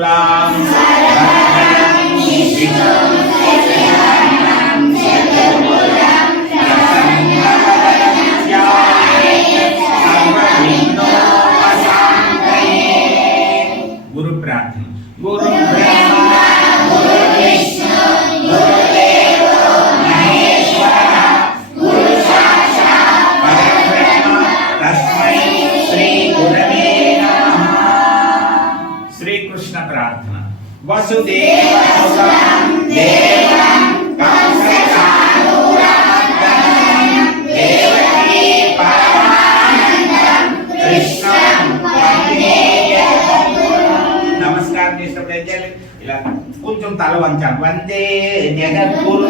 la Vasudeva దేవం నమస్కారం చేసినప్పుడు ఏం చేయాలి? ఇలా కొంచెం తల వంచాలి. వందే జగద్గురు.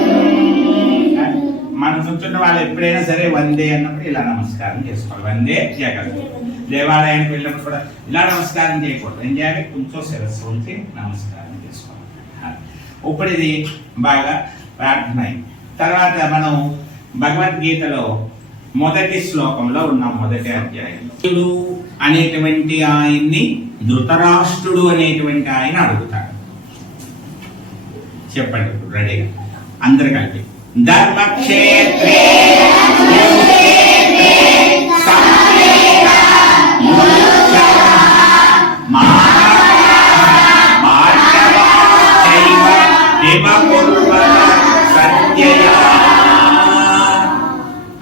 మనం చూస్తున్న వాళ్ళు ఎప్పుడైనా సరే వందే అన్నప్పుడు ఇలా నమస్కారం చేసుకోవాలి. వందే జగద్గురు. దేవాలయానికి వెళ్ళినప్పుడు కూడా ఇలా నమస్కారం చేయకూడదు. ఏం చేయాలి? కొంచెం శిరస్సు ఉంచి నమస్కారం చేసుకోవాలి. ఇప్పుడు ఇది బాగా ప్రార్థన తర్వాత మనం భగవద్గీతలో మొదటి శ్లోకంలో ఉన్నాం మొదటి అధ్యాయంలో. అనేటువంటి ఆయన్ని ధృతరాష్ట్రుడు అనేటువంటి ఆయన అడుగుతాడు. చెప్పండి ఇప్పుడు రెడీగా? అందరు కలిపి. ధర్మక్షేత్రే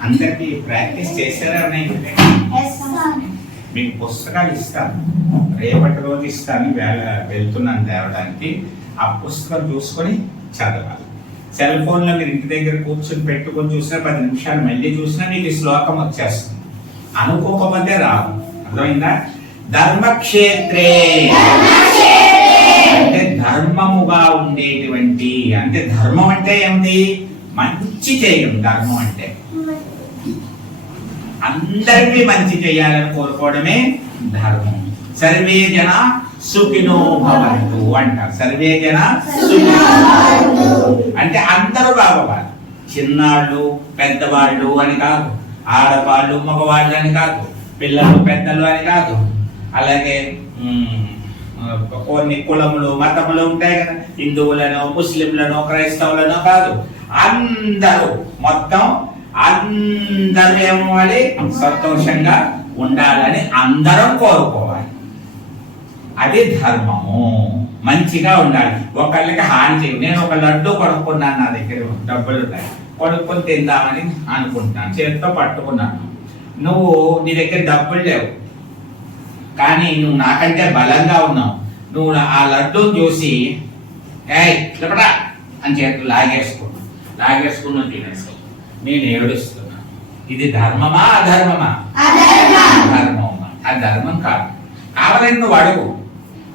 అందరికీ ప్రాక్టీస్ చేశారా మీకు పుస్తకాలు ఇస్తాను. రేపటి రోజు ఇస్తాను. వేళ వెళ్తున్నాను తేవడానికి. ఆ పుస్తకం చూసుకొని చదవాలి. సెల్ ఫోన్లో మీరు ఇంటి దగ్గర కూర్చొని పెట్టుకొని చూసినా పది నిమిషాలు మళ్ళీ చూసినా మీకు శ్లోకం వచ్చేస్తుంది. అనుకోకపోతే రాదు. అర్థమైందా? ధర్మక్షేత్రే. అంటే ధర్మముగా ఉండేటువంటి అంటే ధర్మం అంటే ఏమిటి? మంచి చేయడం ధర్మం అంటే. అందరికీ మంచి చేయాలని కోరుకోవడమే ధర్మం. సర్వే జన సుఖినో భవంతు అంటారు. సర్వే జన అంటే అందరూ బాగోవాలి చిన్నాళ్ళు పెద్దవాళ్ళు అని కాదు. ఆడవాళ్ళు మగవాళ్ళు అని కాదు. పిల్లలు పెద్దలు అని కాదు. అలాగే కొన్ని కులములు మతములు ఉంటాయి కదా. హిందువులను ముస్లింలను క్రైస్తవులను కాదు. అందరూ మొత్తం అందరూ ఏమవ్వాలి సంతోషంగా ఉండాలని అందరం కోరుకోవాలి. అది ధర్మము. మంచిగా ఉండాలి. ఒకళ్ళకి హాని చేయ నేను ఒక లడ్డు కొనుక్కున్నాను నా దగ్గర. డబ్బులు ఉన్నాయి. కొనుక్కొని తిందామని అనుకుంటున్నాను. చేతితో పట్టుకున్నాను. నువ్వు నీ దగ్గర డబ్బులు లేవు. కానీ నువ్వు నాకంటే బలంగా ఉన్నావు. నువ్వు ఆ లడ్డూని చూసి ఏయ్ ఇట్లా అని చేతులు లాగేసుకున్నావు. లాగేసుకున్నావు తినేసావు. నేను ఏడుస్తున్నా. ఇది ధర్మమా అధర్మమా? ధర్మం అది ధర్మం కాదు. కావాలని నువ్వు అడుగు.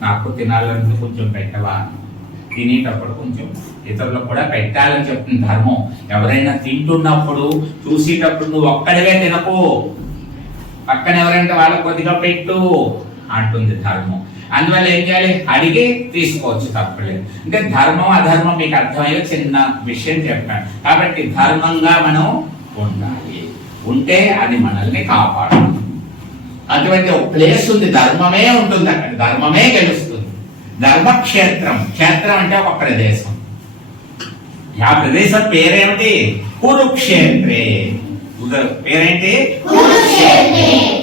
నాకు తినాలని కొంచెం పెట్టవా? తినేటప్పుడు కొంచెం ఇతరులకు కూడా పెట్టాలని చెప్తుంది ధర్మం. ఎవరైనా తింటున్నప్పుడు చూసేటప్పుడు నువ్వు ఒక్కడివే తినకు. పక్కన ఎవరంటే వాళ్ళ కొద్దిగా పెట్టు అంటుంది ధర్మం. అందువల్ల ఏం చేయాలి? అడిగి తీసుకోవచ్చు తప్పలేదు. అంటే ధర్మం అధర్మం మీకు అర్థమయ్యే చిన్న విషయం చెప్పాను. కాబట్టి ధర్మంగా మనం ఉండాలి. ఉంటే అది మనల్ని కాపాడు అటువంటి ఒక ప్లేస్ ఉంది. ధర్మమే ఉంటుంది అక్కడ. ధర్మమే గెలుస్తుంది. ధర్మక్షేత్రం. క్షేత్రం అంటే ఒక ప్రదేశం. ఆ ప్రదేశం పేరేమిటి? కురుక్షేత్రే. ఉద- పేరేంటి.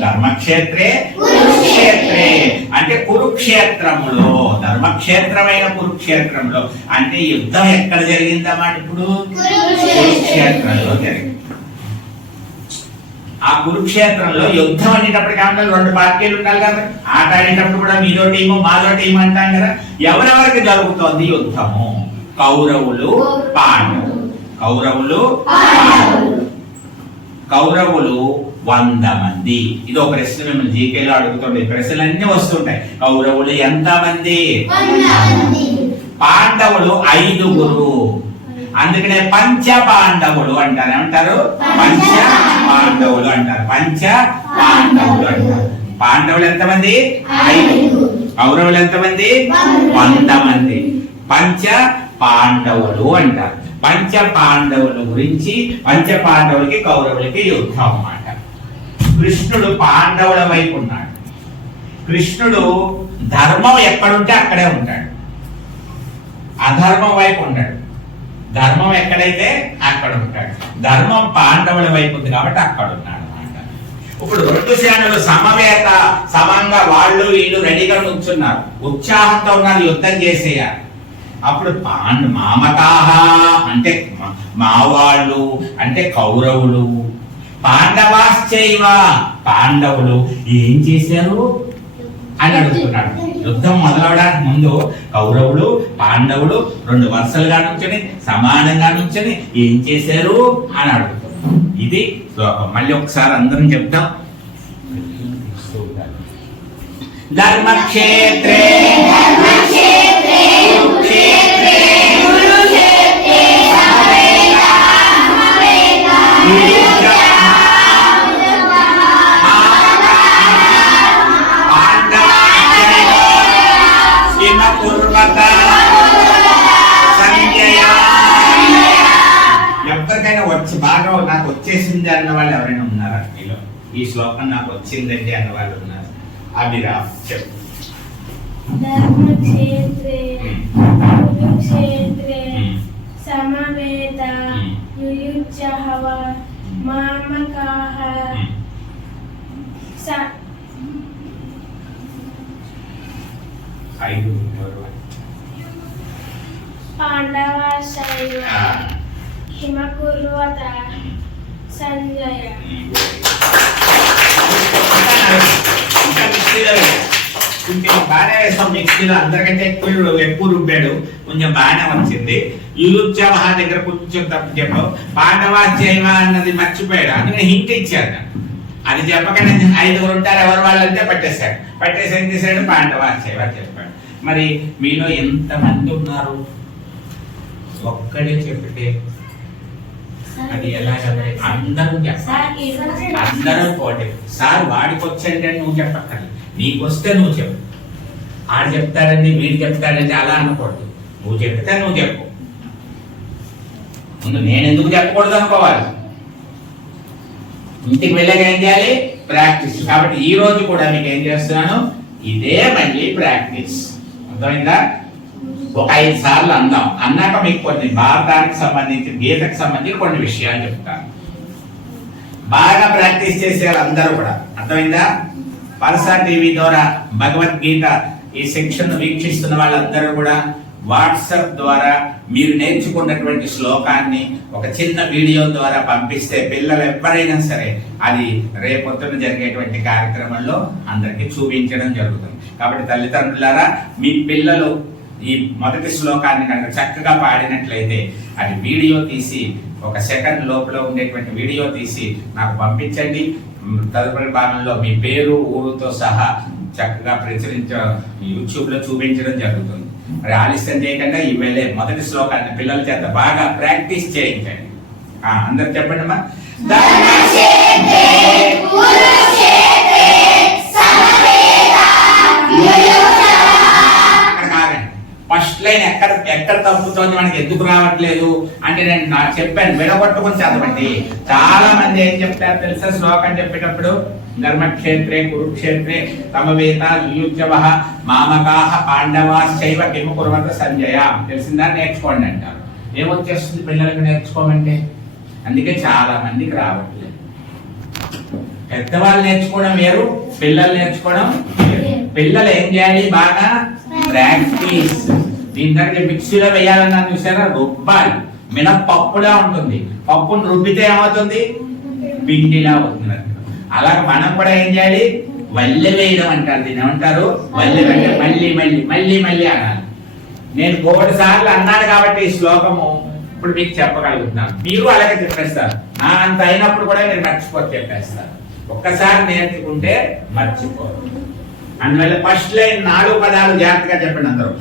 ధర్మక్షేత్రే? కురుక్షేత్రే. అంటే కురుక్షేత్రములో ధర్మక్షేత్రమైన కురుక్షేత్రంలో అంటే యుద్ధం ఎక్కడ జరిగిందన్నమాట ఇప్పుడు? కురుక్షేత్రంలో జరిగింది. ఆ కురుక్షేత్రంలో యుద్ధం అనేటప్పటికి ఏమన్నా రెండు పార్టీలు ఉండాలి కదా. ఆట ఆడేటప్పుడు కూడా మీదో టీము మాదో టీము అంటాం కదా. ఎవరెవరికి జరుగుతోంది యుద్ధము? కౌరవులు పాండవులు. కౌరవులు పాండవులు. కౌరవులు వంద మంది. ఇది ఒక ప్రశ్న మిమ్మల్ని జీకేలో అడుగుతుండే ప్రశ్నలు అన్ని వస్తుంటాయి. కౌరవులు ఎంత మంది? పాండవులు ఐదుగురు. అందుకనే పంచ పాండవులు అంటారు. ఏమంటారు? పంచ పాండవులు. అంటారు. పంచ పాండవులు అంటారు. పాండవులు ఎంతమంది ఐదు కౌరవులు ఎంతమంది వంద మంది. పంచ పాండవులు అంటారు. పంచ పాండవుల గురించి పంచ పాండవులకి కౌరవులకి యుద్ధం అన్నమాట. కృష్ణుడు పాండవుల వైపు ఉన్నాడు. కృష్ణుడు ధర్మం ఎక్కడుంటే అక్కడే ఉంటాడు. అధర్మం వైపు ఉండడు. ధర్మం ఎక్కడైతే అక్కడ ఉంటాడు. ధర్మం పాండవుల వైపు ఉంది కాబట్టి అక్కడ ఉన్నాడు అనమాట ఇప్పుడు రెండు సేనలు సమవేత సమంగా వాళ్ళు వీళ్ళు రెడీగా నుంచున్నారు. ఉత్సాహంతో ఉన్నారు యుద్ధం చేసేయాలి. అప్పుడు పాండు మామకాహ అంటే మా- మా వాళ్ళు అంటే కౌరవులు. పాండవాశ్చైవ పాండవులు ఏం చేశారు? అని అడుగుతున్నాడు. యుద్ధం మొదలవడానికి ముందు కౌరవులు పాండవులు రెండు వరుసలుగా నుంచొని సమానంగా నుంచొని ఏం చేశారు? అని అడుగుతున్నాడు. ఇది శ్లోకం. మళ్ళీ ఒకసారి అందరం చెప్తాం ధర్మక్షేత్రే అన్న వాళ్ళు ఎవరైనా ఉన్నారా మీలో ఈ శ్లోకం నాకు వచ్చిందండి అన్న వాళ్ళు ఉన్నారు అభిరామ్ చెప్పు ధర్మక్షేత్రే. కురుక్షేత్రే. సమవేత. యుయుజ్జహవ. స ఐదు? పాండవాశైవ. హిమకుర్వత సంజయ ఇంకా బాగానే వేస్తాం మిక్సీలో అందరికంటే ఎక్కువ ఎక్కువ రుబ్బాడు కొంచెం బాగానే వచ్చింది. యులుత్సవహ దగ్గర కొంచెం తప్పు చెప్పావు. పాండవాధ్యయమ అన్నది మర్చిపోయాడు. అందుకని హింట్ ఇచ్చాడు. అది చెప్పకనే ఐదుగురు ఉంటారు. ఎవరు వాళ్ళంటే పట్టేశాడు. పట్టేసి ఏం చేశాడు? పాండవాధ్యయమ చెప్పాడు. మరి మీలో ఎంతమంది ఉన్నారు? ఒక్కడే చెప్పితే అది ఎలా అందరూ చెప్పాలి అందరూ పోటీ. సార్ వాడికి వచ్చండి అని నువ్వు చెప్పక్కర్లేదు నీకు వస్తే నువ్వు చెప్పు. ఆడు చెప్తాడండి వీడు చెప్తాడండి అలా అనకూడదు నువ్వు చెప్తే నువ్వు చెప్పు. ముందు నేను ఎందుకు చెప్పకూడదు అనుకోవాలి? ఇంటికి వెళ్ళాక ఏం చేయాలి? ప్రాక్టీస్. కాబట్టి ఈ రోజు కూడా మీకు ఏం చేస్తున్నాను? ఇదే మళ్ళీ ప్రాక్టీస్. అర్థమైందా? ఒక ఐదు సార్లు అందాం అన్నాక మీకు కొన్ని భారతానికి సంబంధించి గీతకు సంబంధించి కొన్ని విషయాలు చెప్తాను. బాగా ప్రాక్టీస్ చేసే అందరూ కూడా. అర్థమైందా? పరసా టీవీ ద్వారా భగవద్గీత ఈ శిక్షణ వీక్షిస్తున్న వాళ్ళందరూ కూడా వాట్సాప్ ద్వారా మీరు నేర్చుకున్నటువంటి శ్లోకాన్ని ఒక చిన్న వీడియో ద్వారా పంపిస్తే పిల్లలు ఎవరైనా సరే అది రేపొద్దున జరిగేటువంటి కార్యక్రమంలో అందరికీ చూపించడం జరుగుతుంది. కాబట్టి తల్లిదండ్రులారా మీ పిల్లలు ఈ మొదటి శ్లోకాన్ని కనుక చక్కగా పాడినట్లయితే అది వీడియో తీసి ఒక సెకండ్ లోపల ఉండేటువంటి వీడియో తీసి నాకు పంపించండి. తదుపరి భాగంలో మీ పేరు ఊరుతో సహా చక్కగా ప్రచురించ యూట్యూబ్లో చూపించడం జరుగుతుంది. మరి ఆలస్యం చేయకుండా ఈ వెళ్ళే మొదటి శ్లోకాన్ని పిల్లల చేత బాగా ప్రాక్టీస్ చేయించండి. అందరు చెప్పండి అమ్మా Yeah. ఫస్ట్ లైన్ ఎక్కడ ఎక్కడ తప్పుతోంది? మనకి ఎందుకు రావట్లేదు? అంటే నేను నా చెప్పాను. విడగొట్టుకుని చదవండి. చాలా మంది ఏం చెప్తారు తెలుసా? శ్లోకం చెప్పేటప్పుడు? ధర్మక్షేత్రే కురుక్షేత్రే సమవేత యుయుజ్యవ మామకాహ పాండవాశ్చైవ కిమ కురవంత సంజయ. తెలిసిందా? నేర్చుకోండి అంటారు ఏమొచ్చేస్తుంది పిల్లలకు నేర్చుకోమంటే? అందుకే చాలా మందికి రావట్లేదు. పెద్దవాళ్ళు నేర్చుకోవడం వేరు పిల్లలు నేర్చుకోవడం పిల్లలు ఏం చేయాలి? బాగా ప్రాక్టీస్. దీని దగ్గర మిక్సీలో వేయాలన్నా చూసారా? రుబ్బాలి. మినప్పప్పులా ఉంటుంది. పప్పును రుబ్బితే ఏమవుతుంది? పిండిలా అవుతుంది. అలాగే మనం కూడా ఏం చేయాలి? వల్లె వేయడం అంటారు. దీన్ని ఏమంటారు? వల్లె అంటే మళ్ళీ మళ్ళీ మళ్ళీ మళ్ళీ అనాలి. నేను కోటి సార్లు అన్నాను కాబట్టి ఈ శ్లోకము ఇప్పుడు మీకు చెప్పగలుగుతున్నాను. మీరు అలాగే చెప్పేస్తారు. నా అంత అయినప్పుడు కూడా మీరు మర్చిపోతే చెప్పేస్తారు. ఒక్కసారి నేర్చుకుంటే మర్చిపోరు. అందువల్ల ఫస్ట్ లైన్ నాలుగు పదాలు జాగ్రత్తగా చెప్పండి అందరూ.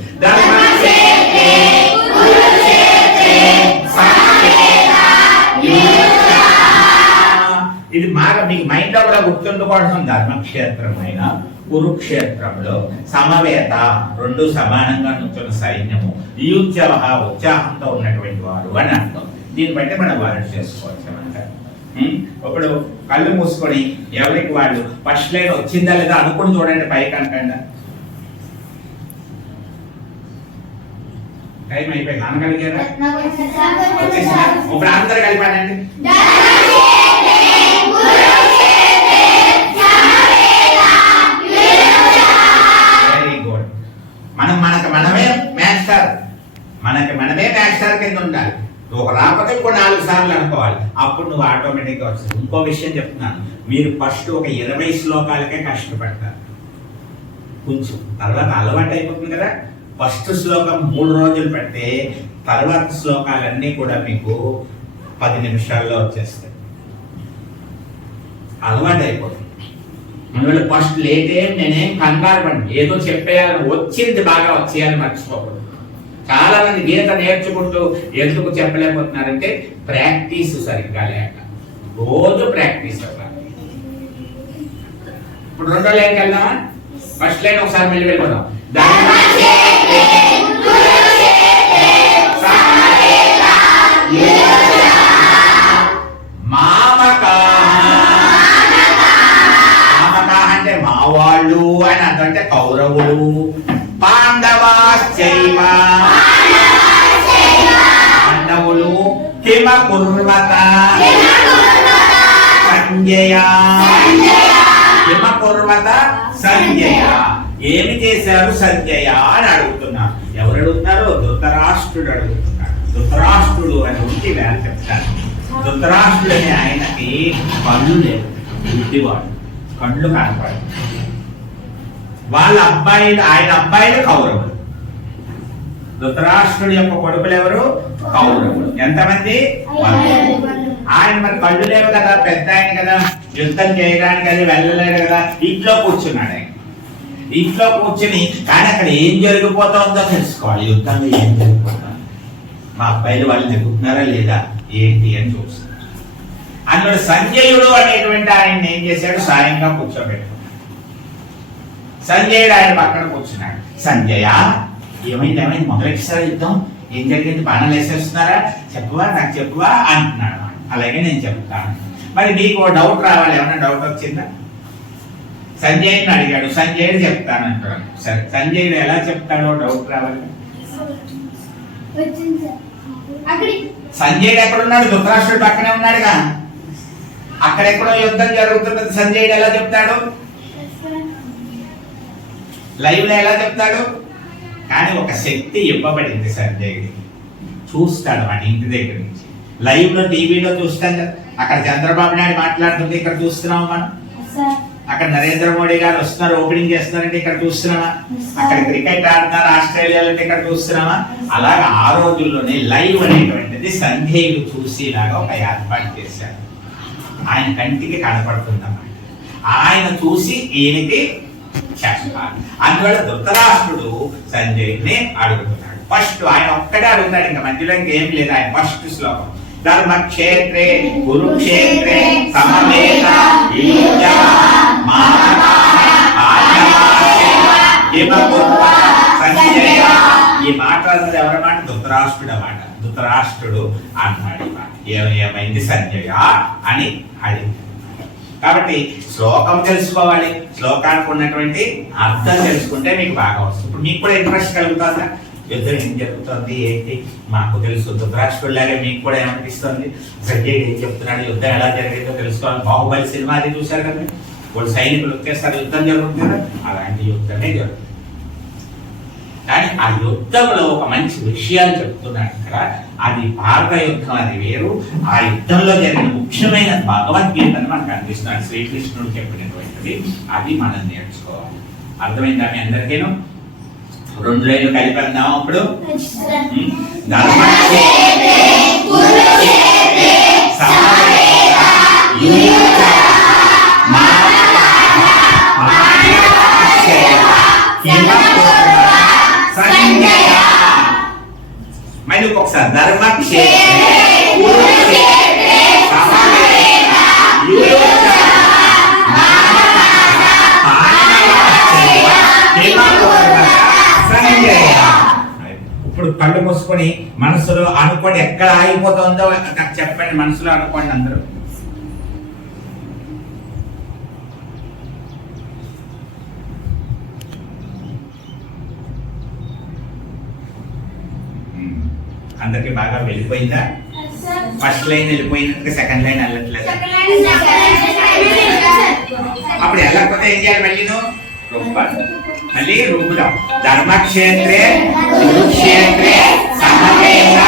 ఇది బాగా మీకు మైండ్లో కూడా గుర్తుండుకోవడం ధర్మక్షేత్రమైన కురుక్షేత్రంలో సమవేత రెండు సమానంగా నుంచున్న సైన్యము యుద్ధవ ఉత్సాహంతో ఉన్నటువంటి వారు అని అర్థం దీన్ని బట్టి మనం వారు చేసుకోవచ్చు? ఇప్పుడు కళ్ళు మూసుకొని ఎవరికి వాళ్ళు ఫస్ట్ లైన్ వచ్చిందా లేదా అనుకుని చూడండి పైకి అనకుండా టైం అయిపోయింది. అనగలిగారా ఇప్పుడు అందరూ కలిపాడండి. ఒక నాలుగు సార్లు అనుకోవాలి. అప్పుడు నువ్వు ఆటోమేటిక్గా వస్తుంది ఇంకో విషయం చెప్తున్నాను. మీరు ఫస్ట్ ఒక ఇరవై శ్లోకాలకే కష్టపడతారు. కొంచెం. తర్వాత అలవాటు అయిపోతుంది కదా. ఫస్ట్ శ్లోకం మూడు రోజులు పెడితే తర్వాత శ్లోకాలన్నీ కూడా మీకు పది నిమిషాల్లో వచ్చేస్తాయి. అలవాటు అయిపోతుంది. మనలో ఫస్ట్ లేటే నేనేం కంగారు పడి ఏదో చెప్పేయాలని వచ్చింది బాగా వచ్చేయాలని మర్చిపోకూడదు. చాలా గీత నేర్చుకుంటూ ఎందుకు చెప్పలేకపోతున్నారంటే ప్రాక్టీస్ సరిగ్గా లేక. రోజు ప్రాక్టీస్ అవ్వాలి ఇప్పుడు రెండో లైన్కి వెళ్దామా? ఫస్ట్ లైన్ ఒకసారి మళ్ళీ వెళ్ళిపోదాం. మామకా అంటే మావాళ్ళు అని అర్థం అంటే కౌరవులు. పాండవాశ్చైవ. కుర్వత సంజయ కుర్వత సంజయ ఏమి చేశారు సంజయ అని అడుగుతున్నారు ఎవరు అడుగుతున్నారు? ధృతరాష్ట్రుడు అడుగుతున్నాడు ధృతరాష్ట్రుడు అని ఉంటే వేళ చెప్తారు ధృతరాష్ట్రుడు అనే ఆయనకి కళ్ళు లేవు. గుడ్డివాడు. కళ్ళు కనపడు వాళ్ళ అబ్బాయిలు ఆయన అబ్బాయిలు కౌరవులు. ధృతరాష్ట్రుడి యొక్క కొడుకులు ఎవరు? కౌరవులు. ఎంతమంది? ఆయన మరి కళ్ళు లేవు కదా పెద్ద ఆయన కదా యుద్ధం చేయడానికి అది వెళ్ళలేడు కదా. ఇంట్లో కూర్చున్నాడు ఆయన. ఇంట్లో కూర్చుని కానీ అక్కడ ఏం జరిగిపోతుందో తెలుసుకోవాలి. యుద్ధంలో ఏం జరిగిపోతుంది. మా అబ్బాయిలు వాళ్ళు నెగ్గుతున్నారా లేదా? ఏంటి అని చూస్తున్నారు అందులో సంజయుడు అనేటువంటి ఆయన ఏం చేశాడు? సాయంగా కూర్చోబెట్టుకున్నాడు. సంజయుడు ఆయన పక్కన కూర్చున్నాడు. సంజయ ఏమైంది ఏమైంది? మొదలెట్టిసారి యుద్ధం? ఏం జరిగింది? బాణాలు వేసేస్తున్నారా? చెప్పువా? నాకు చెప్పువా? అంటున్నాడు అలాగే నేను చెప్తాను. మరి నీకు ఓ డౌట్ రావాలి. ఏమైనా డౌట్ వచ్చిందా? సంజయ్ని అడిగాడు. సంజయ్ చెప్తాను అంటాడు సరే సంజయ్ ఎలా చెప్తాడో డౌట్ రావాలి. సంజయ్ ఎక్కడున్నాడు? ధృతరాష్ట్రుడు పక్కనే ఉన్నాడుగా. అక్కడెక్కడో యుద్ధం జరుగుతున్నది. సంజయ్ ఎలా చెప్తాడు? లైవ్లో ఎలా చెప్తాడు? కానీ ఒక శక్తి ఇవ్వబడింది సంజయుడికి చూస్తాడు మన ఇంటి దగ్గర నుంచి. లైవ్లో టీవీలో చూస్తాం కదా. అక్కడ చంద్రబాబు నాయుడు మాట్లాడుతుంది ఇక్కడ చూస్తున్నాం మనం. అక్కడ నరేంద్ర మోడీ గారు వస్తున్నారు ఓపెనింగ్ చేస్తున్నారంటే ఇక్కడ చూస్తున్నామా? అక్కడ క్రికెట్ ఆడుతున్నారు ఆస్ట్రేలియాలో ఇక్కడ చూస్తున్నామా? అలాగా ఆ రోజుల్లోనే లైవ్ అనేటువంటిది సంధ్యయుడు చూసేలాగా ఒక ఏర్పాటు చేశారు. ఆయన కంటికి కనపడుతుందన్నమాట. ఆయన చూసి ఈయనకి అందువల్ల ధృతరాష్ట్రుడు సంజయుడిని అడుగుతున్నాడు. ఫస్ట్ ఆయన ఒక్కడే అడుగుతాడు ఇంకా మధ్యలో ఇంకేం లేదు. ఆయన ఫస్ట్ శ్లోకం. ధర్మక్షేత్రే కురుక్షేత్రే సమవేత ఈ మాట అన్నది ఎవరి మాట? ధృతరాష్ట్రుడు మాట. ధృతరాష్ట్రుడు అన్నాడు ఏమైంది సంజయ అని అడిగింది. కాబట్టి శ్లోకం తెలుసుకోవాలి. శ్లోకానికి ఉన్నటువంటి అర్థం తెలుసుకుంటే మీకు బాగా వస్తుంది. ఇప్పుడు మీకు కూడా ఇంట్రెస్ట్ కలుగుతుందా యుద్ధం ఏం జరుగుతుంది ఏంటి? మాకు తెలుసు ధృతరాష్ట్రులాగే మీకు కూడా ఏమనిపిస్తుంది? సంజయ్ ఏం చెప్తున్నాడు యుద్ధం ఎలా జరిగిందో తెలుసుకోవాలి. బాహుబలి సినిమా అది చూశారు కదా వాళ్ళు సైనికులు వచ్చేస్తారు యుద్ధం జరుగుతుంది? కదా అలాంటి యుద్ధమే జరుగుతుంది. ఆ యుద్ధంలో ఒక మంచి విషయాలు చెప్తున్నాడు ఇక్కడ. అది భారత యుద్ధం అది వేరు. ఆ యుద్ధంలో జరిగిన ముఖ్యమైన భగవద్గీతను మనకు అందిస్తున్నాడు శ్రీకృష్ణుడు చెప్పినటువంటిది. అది మనం నేర్చుకోవాలి. అర్థమైందా మీ అందరికీను? రెండు లైన్లు కలిపి అందాం అప్పుడు ఉం? మళ్ళీ ఒకసారి సంజయ ఇప్పుడు కళ్ళు మూసుకొని మనసులో అనుకోండి ఎక్కడ ఆగిపోతుందో చెప్పండి మనసులో అనుకోండి అందరూ. అందరికి బాగా వెళ్ళిపోయిందా? ఫస్ట్ లైన్ వెళ్ళిపోయినందుకు సెకండ్ లైన్ వెళ్ళట్లేదా? అప్పుడు వెళ్ళకపోతే ఏం చేయాలి మళ్ళీ నువ్వు? రూపాలి మళ్ళీ రూపుదాం ధర్మక్షేత్రే కురుక్షేత్రే సమవేత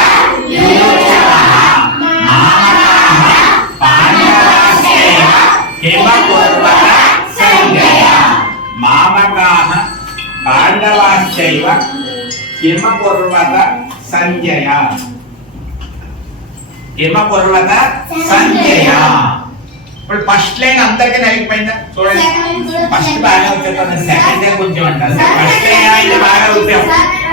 పాండవాశ్చైవ కిమ కుర్వత సంజయ. కిమ కుర్వత సంజయ. ఇప్పుడు ఫస్ట్ లైన్ అందరికీ నలిగిపోయిందా? చూడండి. ఫస్ట్ బాగా వచ్చేస్తాను సెకండ్ కొంచెం అంటారు. ఫస్ట్ లైన్ అయితే బాగా రుద్దాం.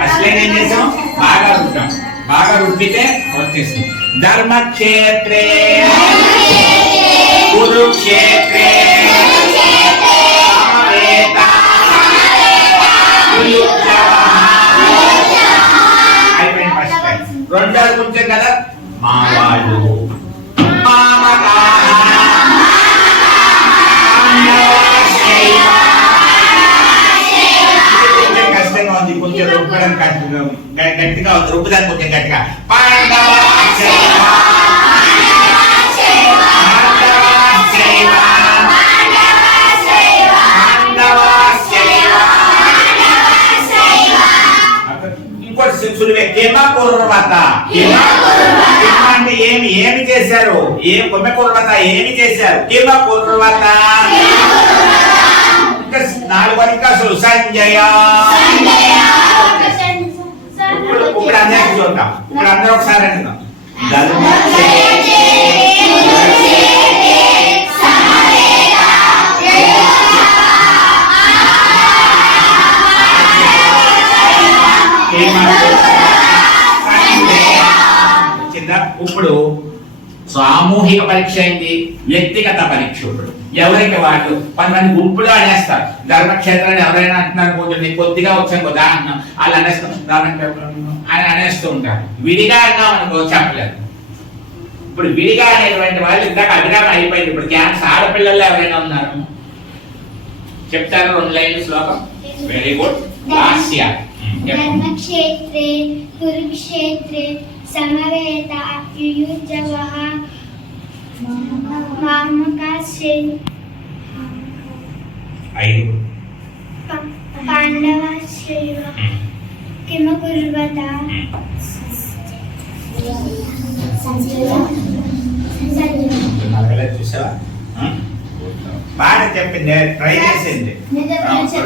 ఫస్ట్ లైన్ ఏం చేసాం? బాగా రుద్దాం. బాగా రుద్దితే వచ్చేసింది. ధర్మక్షేత్రే. కురుక్షేత్రే. గట్టిగా రుబ్బడానికి కొంచెం గట్టిగా పాండవ ఇంకోటి సులువే కిమ కుర్వత అంటే ఏమి ఏమి చేశారు? ఏ కిమ కుర్వత ఏమి చేశారు? కిమ కుర్వత ఇంకా నాలుగు సంజయ. ఇప్పుడు ఇప్పుడు చూద్దాం? ఇప్పుడు అందరూ ఒకసారి అంటున్నాం. ఇప్పుడు సామూహిక పరీక్ష అయింది వ్యక్తిగత పరీక్ష ఇప్పుడు ఎవరికి వాళ్ళు కొంతమంది గుంపులో అనేస్తారు ధర్మక్షేత్రాన్ని ఎవరైనా అంటున్నారు కొంచెం నీకు కొద్దిగా వచ్చాను కదా అంటున్నాం. వాళ్ళు అనేస్తాం ధర్మక్షేత్రం అని అనేస్తూ ఉంటారు. విడిగా అన్నాం అనుకో చెప్పలేదు ఇప్పుడు విడిగా అనేటువంటి వాళ్ళు ఇందాక అభిరామం అయిపోయింది. ఇప్పుడు క్యాన్స్ ఆడపిల్లల్లో ఎవరైనా ఉన్నారు? చెప్తారు రెండు లైన్లు శ్లోకం? వెరీ గుడ్ లాస్య ధర్మక్షేత్రే కురుక్షేత్రే సమవేత మామకాశ్చై ఐదు పాండవాశ్చైవ కిమ కుర్వత నలగలేదు చూసావా? బాగా చెప్పింది. ట్రై చేసింది.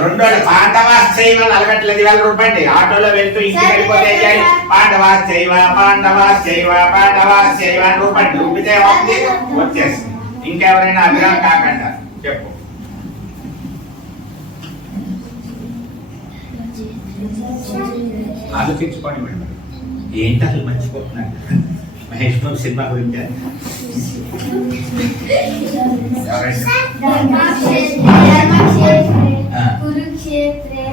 రెండో పాండవాస్ చేయవ నలగట్లేదు వేల రూపాయలు ఆటోలో వెళ్తూ ఇంటికి వెళ్ళిపోతే ఏం? చేయాలి పాండవాస్ చేయవ పాండవాస్ చేయవ పాండవాస్ చేయవ అని రూపాయలు రూపితే ఉంది వచ్చేసింది ఇంకెవరైనా అభిరామ్ కాకుండా చెప్పు. ఆలోచించుకోండి మేడం. ఏంటి అసలు మర్చిపోతున్నారు మహేష్ బాబు సినిమా గురించి. కురుక్షేత్రే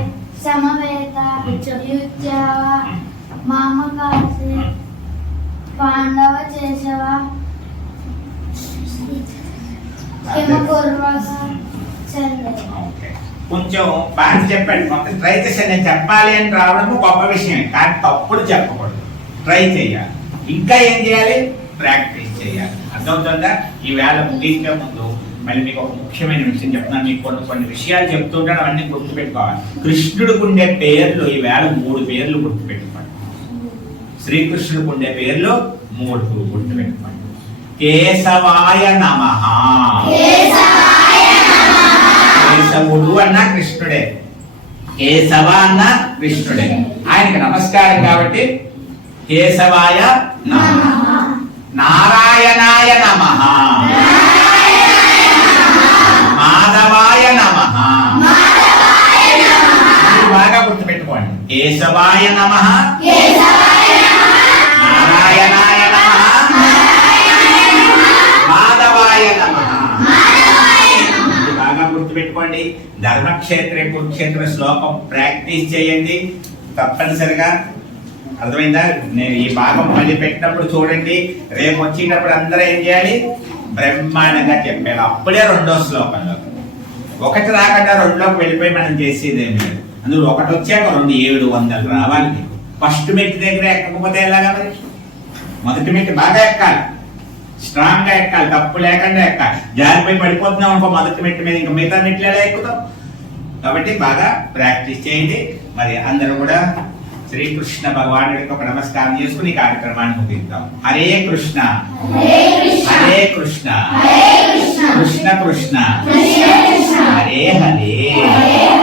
సమవేత యుజ్జవ మామకాశి పాండవ చేసవ కొంచెం బాగా చెప్పండి. మొత్తం ట్రై చేసి నేను చెప్పాలి అని రావడము గొప్ప విషయం కానీ తప్పుడు చెప్పకూడదు. ట్రై చేయాలి. ఇంకా ఏం చేయాలి? ప్రాక్టీస్ చేయాలి. అర్థమవుతుందా? ఈ వేళ ముగించే ముందు మళ్ళీ మీకు ఒక ముఖ్యమైన విషయం చెప్తున్నాను. మీకు కొన్ని కొన్ని విషయాలు చెప్తుంటాను అవన్నీ గుర్తుపెట్టుకోవాలి. కృష్ణుడికి ఉండే పేర్లు ఈ వేళ మూడు పేర్లు గుర్తుపెట్టుకోండి. శ్రీకృష్ణుడికి ఉండే పేర్లు మూడు గుర్తుపెట్టుకోండి. కేశవాయ నమ. కేశవుడు అన్న కృష్ణుడే. కేశవ అన్న కృష్ణుడే. ఆయనకి నమస్కారం కాబట్టి కేశవాయ నమ. నారాయణాయ నమ. మాధవాయ నమ. బాగా గుర్తుపెట్టుకోండి. కేశవాయ నమ. నారాయణాయ నమ. మాధవాయ నమ. బాగా గుర్తుపెట్టుకోండి. ధర్మక్షేత్రే కురుక్షేత్ర శ్లోకం ప్రాక్టీస్ చేయండి. తప్పనిసరిగా అర్థమైందా? నేను ఈ భాగం మళ్ళీ పెట్టినప్పుడు చూడండి రేపు వచ్చేటప్పుడు అందరూ ఏం చేయాలి? బ్రహ్మాండంగా చెప్పాను అప్పుడే రెండో శ్లోకంలో. ఒకటి రాకుండా రెండులోకి వెళ్ళిపోయి మనం చేసేది ఏం లేదు. అందులో ఒకటి వచ్చాక రెండు ఏడు వందలు రావాలి. ఫస్ట్ మెట్టి దగ్గర ఎక్కకపోతే ఎలాగా మరి? మొదటి మెట్టి బాగా ఎక్కాలి. స్ట్రాంగ్గా ఎక్కాలి. తప్పు లేకుండా ఎక్కాలి. జారిపోయి పడిపోతున్నాం అనుకో మొదటి మెట్టు మీద ఇంకా మిగతా మెట్లు ఎలా ఎక్కుతాం? కాబట్టి బాగా ప్రాక్టీస్ చేయండి. మరి అందరూ కూడా శ్రీకృష్ణ భగవానుడికి ఒక నమస్కారం చేసుకుని కార్యక్రమాన్ని ముగిద్దాం హరే కృష్ణ. హరే కృష్ణ. కృష్ణ. కృష్ణ. హరే హరే.